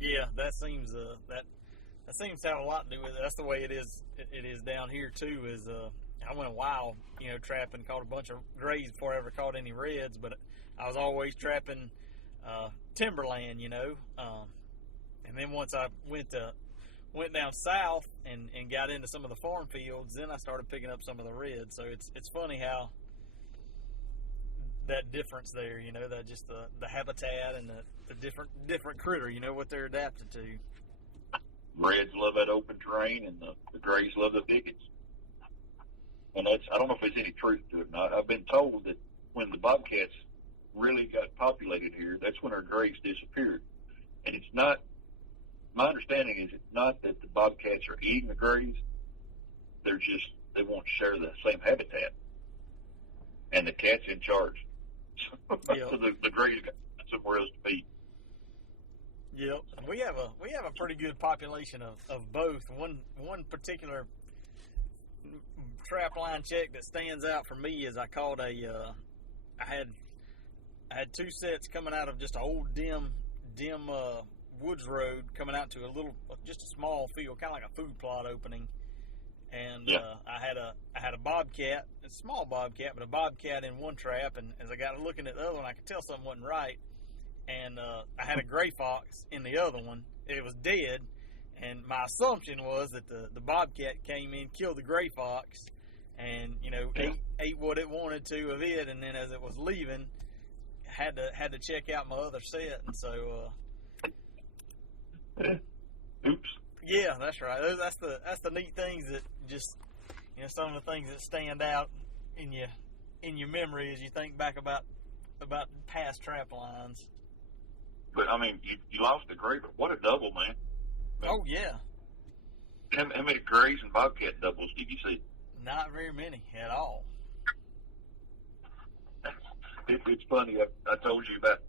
Yeah, that seems that seems to have a lot to do with it. That's the way it is. It is down here too. Is I went a while, trapping, caught a bunch of grays before I ever caught any reds, but I was always trapping timberland, and then once I went down south and got into some of the farm fields, then I started picking up some of the reds. So it's funny how that difference there, that just the habitat and the different critter, what they're adapted to. Reds love that open terrain, and the grays love the thickets. And I don't know if there's any truth to it or not. I've been told that when the bobcats really got populated here, that's when our grays disappeared. And it's not, my understanding is it's not that the bobcats are eating the grays, they won't share the same habitat. And the cat's in charge. Yep. So the Grays got somewhere else to be. Yep. We have a pretty good population of both. One particular trap line check that stands out for me is I caught I had two sets coming out of just an old dim woods road coming out to just a small field, kind of like a food plot opening. And I had a bobcat, a small bobcat, but a bobcat in one trap. And as I got looking at the other one, I could tell something wasn't right. And I had a gray fox in the other one. It was dead. And my assumption was that the bobcat came in, killed the gray fox, and ate what it wanted to of it. And then as it was leaving, had to check out my other set. And so, Oops. yeah, that's right. That's the neat things that just some of the things that stand out in your memory as you think back about past trap lines. But I mean, you lost the gray, but what a double, man! Oh yeah. How many grays and bobcat doubles did you see? Not very many at all. It's funny. I told you about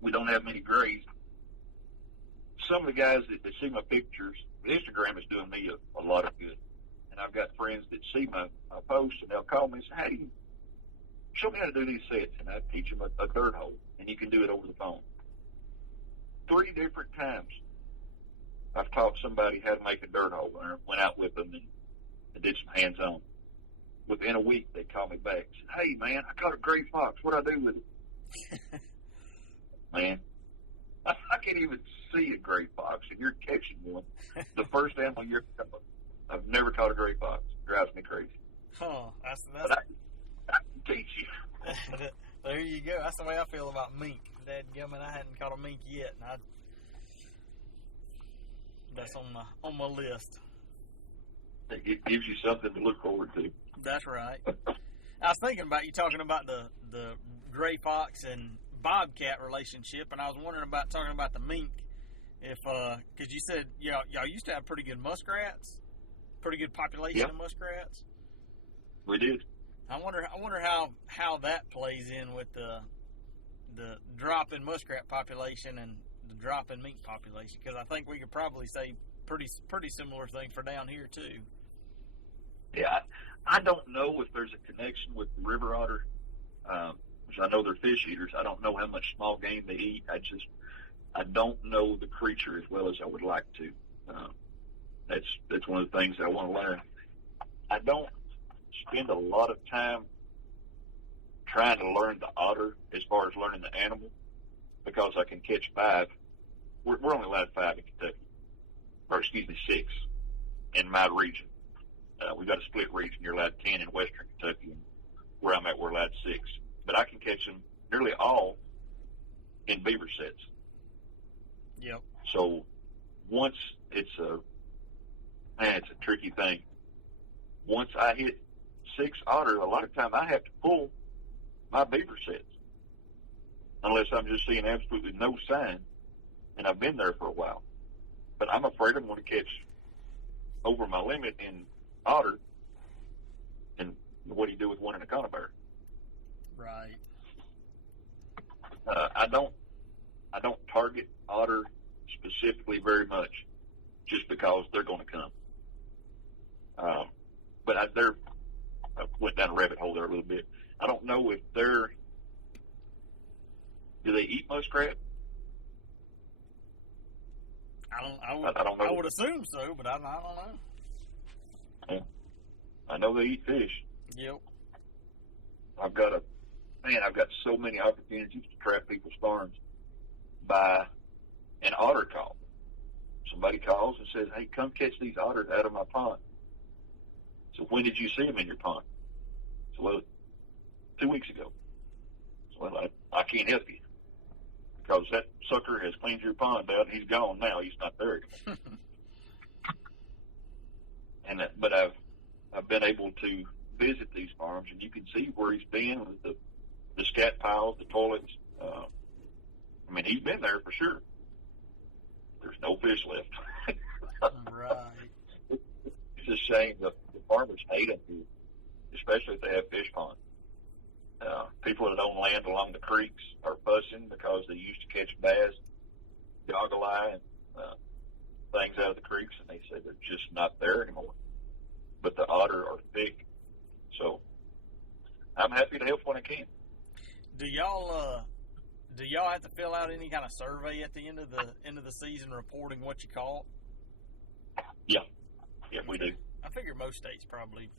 we don't have many grays. Some of the guys that see my pictures, Instagram is doing me a lot of good. And I've got friends that see my posts and they'll call me and say, "Hey, show me how to do these sets." And I teach them a dirt hole, and you can do it over the phone. 3 different times I've taught somebody how to make a dirt hole, and went out with them and did some hands-on. Within a week, they call me back and said, "Hey, man, I caught a gray fox. What'd I do with it?" Man, I can't even see a gray fox, and you're catching one. The first animal you're caught. I've never caught a gray fox. It drives me crazy. Huh. But I can teach you. There you go. That's the way I feel about mink. Dadgummit, I hadn't caught a mink yet, and that's on my list. It gives you something to look forward to. That's right. I was thinking about you talking about the gray fox and bobcat relationship, and I was wondering about talking about the mink. Because you said y'all used to have pretty good muskrats, pretty good population of muskrats. We did. I wonder how that plays in with the drop in muskrat population and the drop in mink population, because I think we could probably say pretty similar thing for down here too. Yeah, I don't know if there's a connection with the river otter, which I know they're fish eaters. I don't know how much small game they eat. I don't know the creature as well as I would like to. That's one of the things I want to learn. I don't spend a lot of time trying to learn the otter as far as learning the animal, because I can catch 5. We're only allowed 5 in Kentucky, or excuse me, 6 in my region. We've got a split region. You're allowed 10 in western Kentucky, and where I'm at, we're allowed 6. But I can catch them nearly all in beaver sets. Yep. So once it's a tricky thing. Once I hit 6 otter, a lot of time I have to pull my beaver sets, unless I'm just seeing absolutely no sign, and I've been there for a while. But I'm afraid I'm going to catch over my limit in otter, and what do you do with one in a conibear? Right. I don't target otter specifically very much, just because they're going to come. But I went down a rabbit hole there a little bit. I don't know if do they eat muskrat? I don't know. I would assume so, but I don't know. Yeah. I know they eat fish. Yep. I've got so many opportunities to trap people's farms by an otter call. Somebody calls and says, "Hey, come catch these otters out of my pond." So when did you see them in your pond? So, well, 2 weeks ago. So, well, I can't help you, because that sucker has cleaned your pond out. He's gone now. He's not there anymore. But I've been able to visit these farms, and you can see where he's been with the scat piles, the toilets. I mean, he's been there for sure. There's no fish left. Right. It's a shame. The farmers hate them here, especially if they have fish ponds. People that own land along the creeks are fussing because they used to catch bass, goggle eye, and things out of the creeks, and they say they're just not there anymore. But the otter are thick, so I'm happy to help when I can. Do y'all have to fill out any kind of survey at the end of the season reporting what you caught? Yeah, we do. I figure most states probably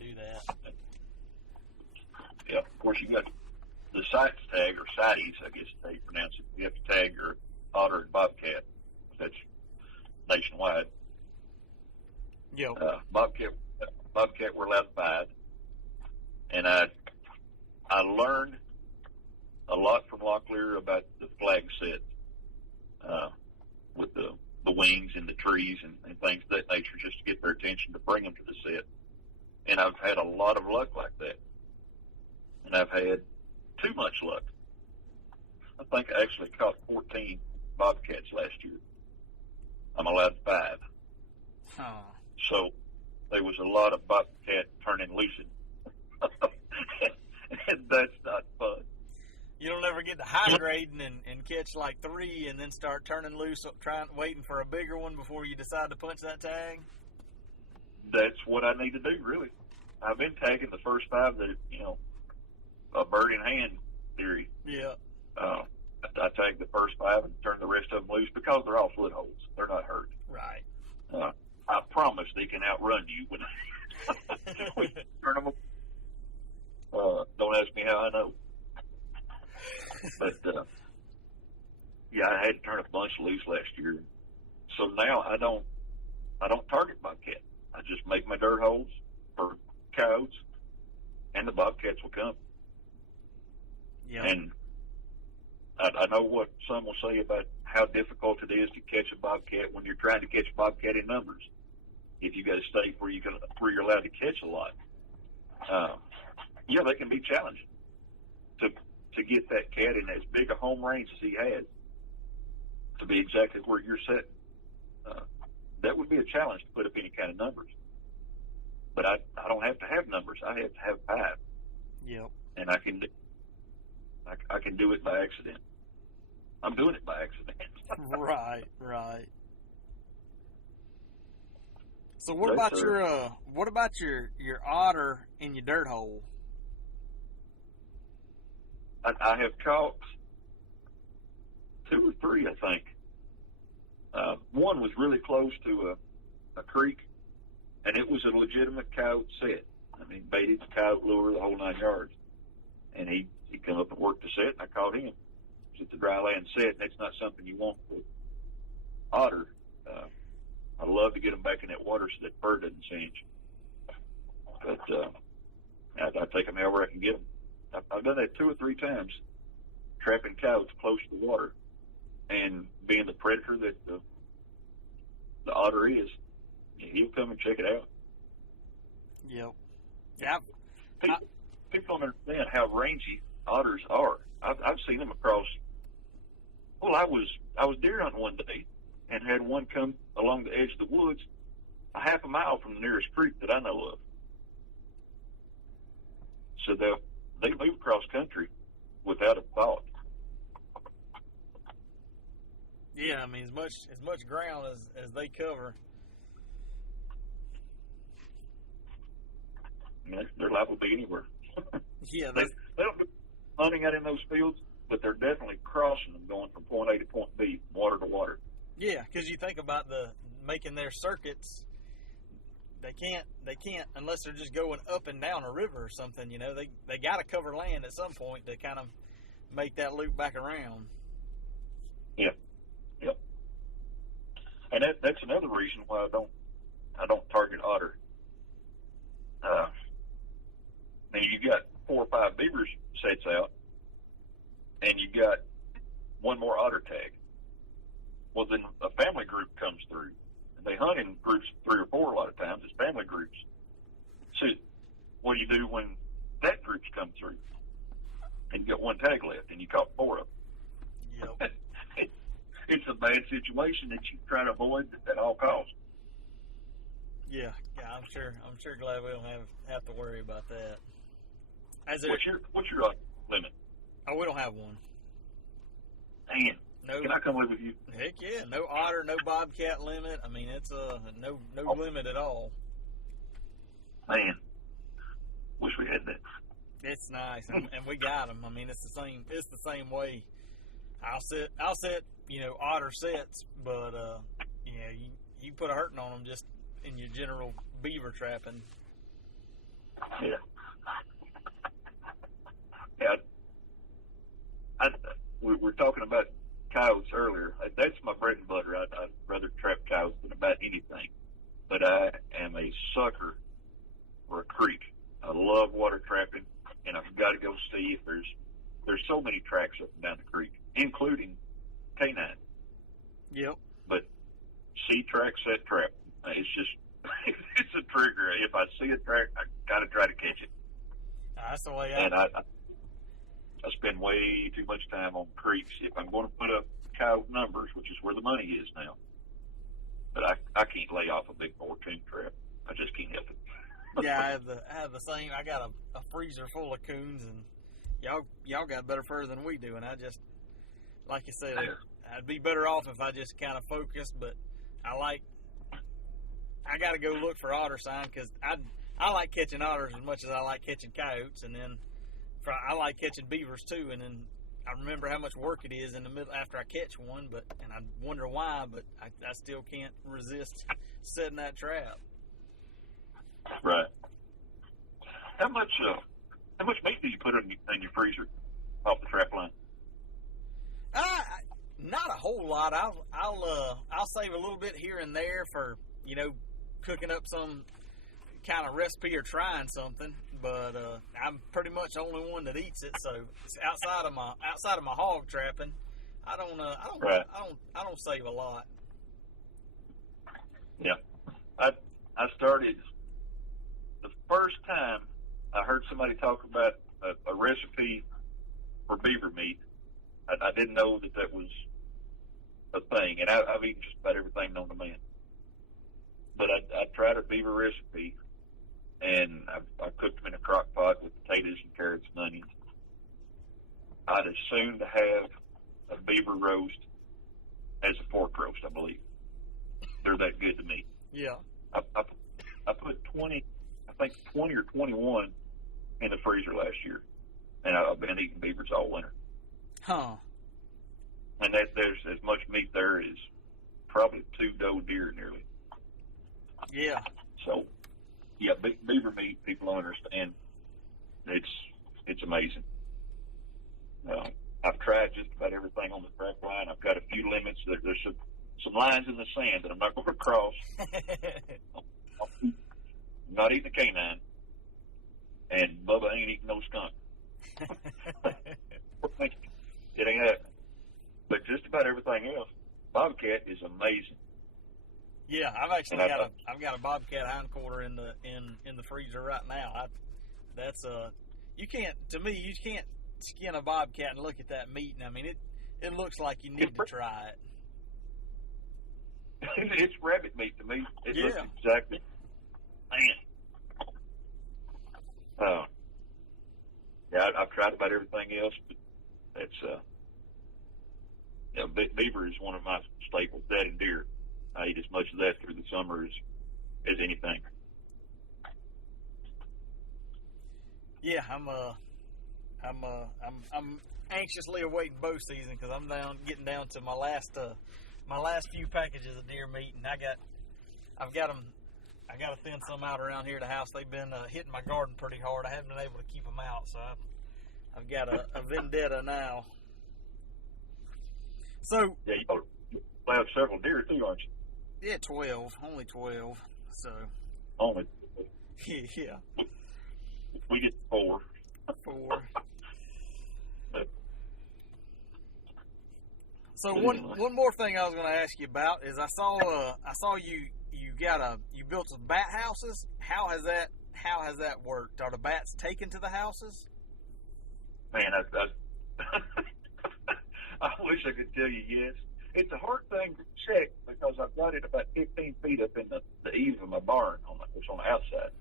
do that. Yeah, of course you got the CITES tag, or CITES, I guess they pronounce it. You have to tag your otter and bobcat. That's nationwide. Yep. Bobcat we're allowed to buy, and I learned a lot from Locklear about the flag set, with the wings and the trees and things of that nature, just to get their attention to bring them to the set. And I've had a lot of luck like that. And I've had too much luck. I think I actually caught 14 bobcats last year. I'm allowed 5. Oh. So there was a lot of bobcat turning loose. And that's not fun. You don't ever get to high grading and catch like 3 and then start turning loose, waiting for a bigger one before you decide to punch that tag? That's what I need to do, really. I've been tagging the first 5 that, a bird in hand theory. Yeah. I tag the first 5 and turn the rest of them loose because they're all footholds. They're not hurt. Right. I promise they can outrun you when you turn them. Don't ask me how I know. But yeah, I had to turn a bunch loose last year. So now I don't target bobcat. I just make my dirt holes for coyotes, and the bobcats will come. Yeah. And I know what some will say about how difficult it is to catch a bobcat when you're trying to catch a bobcat in numbers. If you got a state where you're allowed to catch a lot, yeah, they can be challenging to get that cat in as big a home range as he has to be exactly where you're sitting. That would be a challenge to put up any kind of numbers. But I don't have to have numbers. I have to have 5. Yep. And I can do it by accident. I'm doing it by accident. Right. So what about your otter in your dirt hole? I have caught 2 or 3, I think. One was really close to a creek, and it was a legitimate coyote set. I mean, baited the coyote lure, the whole 9 yards. And he come up and worked the set, and I caught him. It was at the dry land set, and it's not something you want with otter. I love to get them back in that water so that bird doesn't singe. But I take them however I can get them. I've done that 2 or 3 times, trapping coyotes close to the water, and being the predator that the otter is, he'll come and check it out. Yep. Yeah. People don't understand how rangy otters are. I've seen them across. Well, I was deer hunting one day and had one come along the edge of the woods a half a mile from the nearest creek that I know of. So they move across country without a thought. Yeah, I mean as much ground as they cover. They're liable to be anywhere. Yeah, they don't do hunting out in those fields, but they're definitely crossing them, going from point A to point B, water to water. Yeah, because you think about making their circuits. They can't unless they're just going up and down a river or something. They got to cover land at some point to kind of make that loop back around. Yep. And that's another reason why I don't target otter. Now you got 4 or 5 beavers sets out, and you got one more otter tag. Well, then a family group comes through. They hunt in groups of 3 or 4 a lot of times. It's family groups. So what do you do when that group's come through? And you got 1 tag left, and you caught 4 of them. Yep. It's a bad situation that you try to avoid at all costs. Yeah, I'm sure glad we don't have to worry about that. What's your limit? Oh, we don't have one. Man, No. can I come live with you? Heck yeah, no otter, no bobcat limit. I mean, it's no limit at all. Man, wish we had that. It's nice, and we got them. I mean, it's the same. It's the same way. I'll set otter sets, but you put a hurting on them just in your general beaver trapping. Yeah. We were talking about coyotes earlier. That's my bread and butter. I'd rather trap coyotes than about anything. But I am a sucker for a creek. I love water trapping, and I've got to go see if there's so many tracks up and down the creek, including canine. Yep. But see track, set trap. It's just it's a trigger. If I see a track, I got to try to catch it. That's the way I spend way too much time on creeks. If I'm going to put up coyote numbers, which is where the money is now, but I can't lay off a big 14 trap. I just can't help it. Yeah, I have the same. I got a freezer full of coons, and y'all got better fur than we do. And I just, like you said, I'd be better off if I just kind of focused. But I got to go look for otter sign because I like catching otters as much as I like catching coyotes, and then I like catching beavers too. And then I remember how much work it is in the middle after I catch one, and I wonder why, but I still can't resist setting that trap. Right. How much meat do you put in your freezer off the trap line? Not a whole lot. I'll save a little bit here and there for cooking up some kind of recipe or trying something. But I'm pretty much the only one that eats it. So it's outside of my hog trapping, I don't save a lot. Yeah, I started. The first time I heard somebody talk about a recipe for beaver meat, I didn't know that was a thing, and I've eaten just about everything known to man. But I tried a beaver recipe, and I cooked them in a crock pot with potatoes and carrots and onions. I'd as soon to have a beaver roast as a pork roast, I believe. They're that good to me. Yeah. I put 20 or 21 in the freezer last year, and I've been eating beavers all winter. Huh. And there's as much meat there as probably 2 doe deer nearly. Yeah. So, yeah, beaver meat, people don't understand. It's amazing. I've tried just about everything on the trap line. I've got a few limits. There's some lines in the sand that I'm not going to cross. I'm not eating a canine, and Bubba ain't eating no skunk. It ain't happening. But just about everything else, bobcat is amazing. Yeah, I've got a bobcat hindquarter in the freezer right now. You can't skin a bobcat and look at that meat, and I mean it looks like you need to try it. It's rabbit meat to me. It Yeah. looks exactly. Man. Yeah, I've tried about everything else, but it's beaver is one of my staples. That and deer. I eat as much of that through the summer as anything. Yeah, I'm anxiously awaiting bow season because I'm getting down to my last few packages of deer meat, and I got to thin some out around here at the house. They've been hitting my garden pretty hard. I haven't been able to keep them out, so I've got a vendetta now. So yeah, you have several deer too, aren't you? Yeah, 12, only 12. So only. Yeah. We get 4. 4. So one more thing I was going to ask you about is I saw you built some bat houses. How has that worked? Are the bats taken to the houses? Man, I wish I could tell you yes. It's a hard thing to check because I've got it about 15 feet up in the eave of my barn. It's on the outside.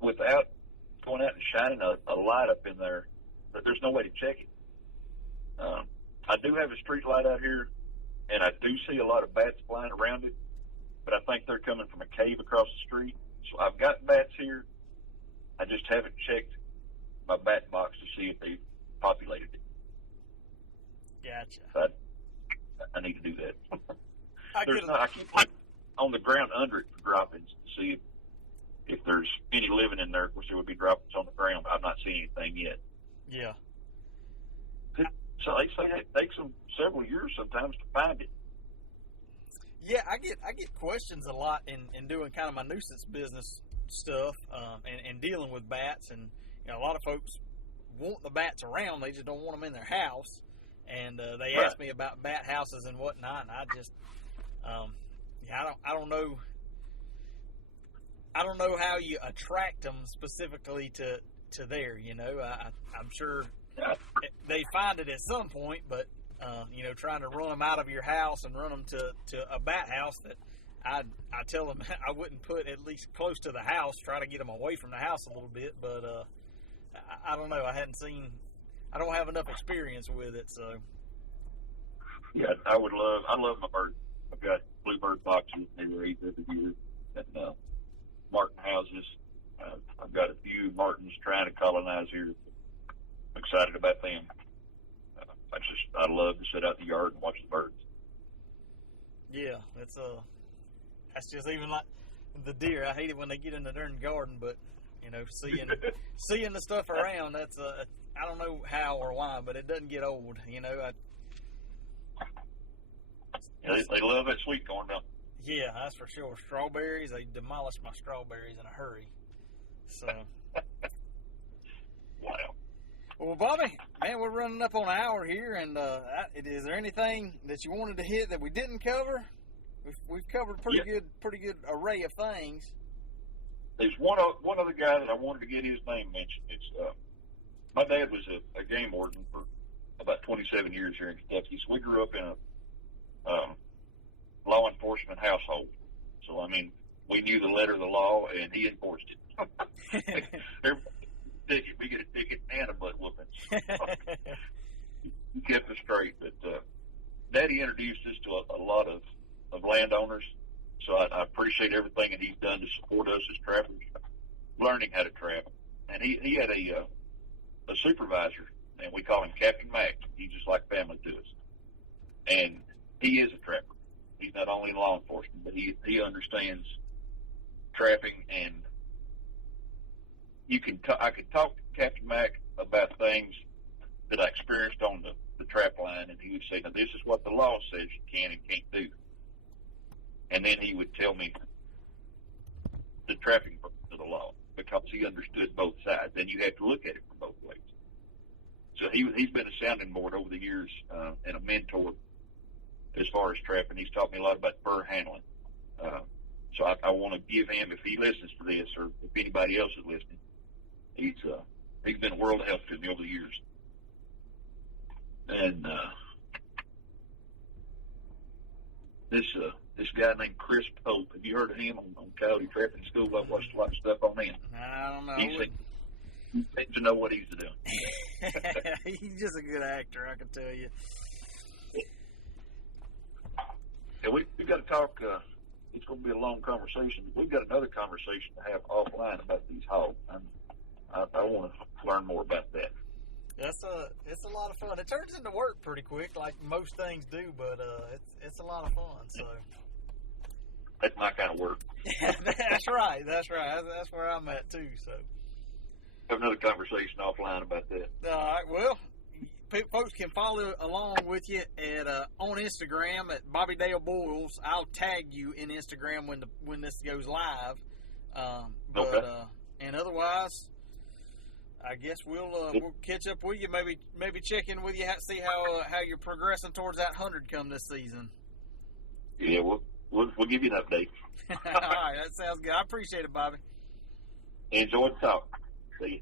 Without going out and shining a light up in there, but there's no way to check it. I do have a street light out here, and I do see a lot of bats flying around it, but I think they're coming from a cave across the street. So I've got bats here. I just haven't checked my bat box to see if they populated it. Gotcha. But I need to do that. I I keep looking on the ground under it for droppings to see if there's any living in there. Of course, there would be droppings on the ground, but I've not seen anything yet. Yeah. So they say it takes them several years sometimes to find it. Yeah, I get questions a lot in doing kind of my nuisance business stuff and dealing with bats, and a lot of folks want the bats around, they just don't want them in their house, and they ask me about bat houses and whatnot, and I just I don't know how you attract them specifically to there. I'm sure they find it at some point, but trying to run them out of your house and run them to a bat house that I tell them I wouldn't put at least close to the house, try to get them away from the house a little bit, but I don't know. I don't have enough experience with it, so. Yeah, I love my birds. I've got bluebird boxes they raise every year, and martin houses. I've got a few martins trying to colonize here. I'm excited about them. I love to sit out in the yard and watch the birds. Yeah, that's just even like the deer. I hate it when they get in the darn garden, but seeing the stuff around, that's I don't know how or why, but it doesn't get old. They love that sweet corn, don't they? Yeah, that's for sure. Strawberries, they demolish my strawberries in a hurry. So. Wow. Well, Bobby, man, we're running up on an hour here, and is there anything that you wanted to hit that we didn't cover? We've covered a pretty good array of things. There's one other guy that I wanted to get his name mentioned. It's my dad was a game warden for about 27 years here in Kentucky, so we grew up in a law enforcement household. So I mean, we knew the letter of the law, and he enforced it. We get a ticket and a butt whooping. He kept us straight. But Daddy introduced us to a lot of landowners, so I appreciate everything that he's done to support us as trappers, learning how to trap. And he had a supervisor, and we call him Captain Mac. He's just like family to us. And he is a trapper. He's not only in law enforcement, but he understands trapping, and I could talk to Captain Mac about things that I experienced on the trap line, and he would say, now this is what the law says you can and can't do. And then he would tell me the trapping to the law, because he understood both sides, and you have to look at it from both ways. So he's been a sounding board over the years and a mentor as far as trapping. He's taught me a lot about fur handling. So I want to give him, if he listens to this, or if anybody else is listening, he's been a world of help to me over the years. And this guy named Chris Pope, have you heard of him on Coyote Trapping School? I've watched a lot of stuff on him. I don't know. He seems to know what he's doing. He's just a good actor, I can tell you. Yeah, we've got to talk. It's going to be a long conversation. We've got another conversation to have offline about these hogs. I want to learn more about that. It's a lot of fun. It turns into work pretty quick, like most things do, but it's a lot of fun. So that's my kind of work. That's right. That's where I'm at too. So have another conversation offline about that. All right. Well, folks can follow along with you at on Instagram at Bobby Dale Boyles. I'll tag you in Instagram when this goes live. And otherwise, I guess we'll catch up with you. Maybe check in with you, see how you're progressing towards that 100 come this season. Yeah, we'll give you an update. All right, that sounds good. I appreciate it, Bobby. Enjoy the talk. See you.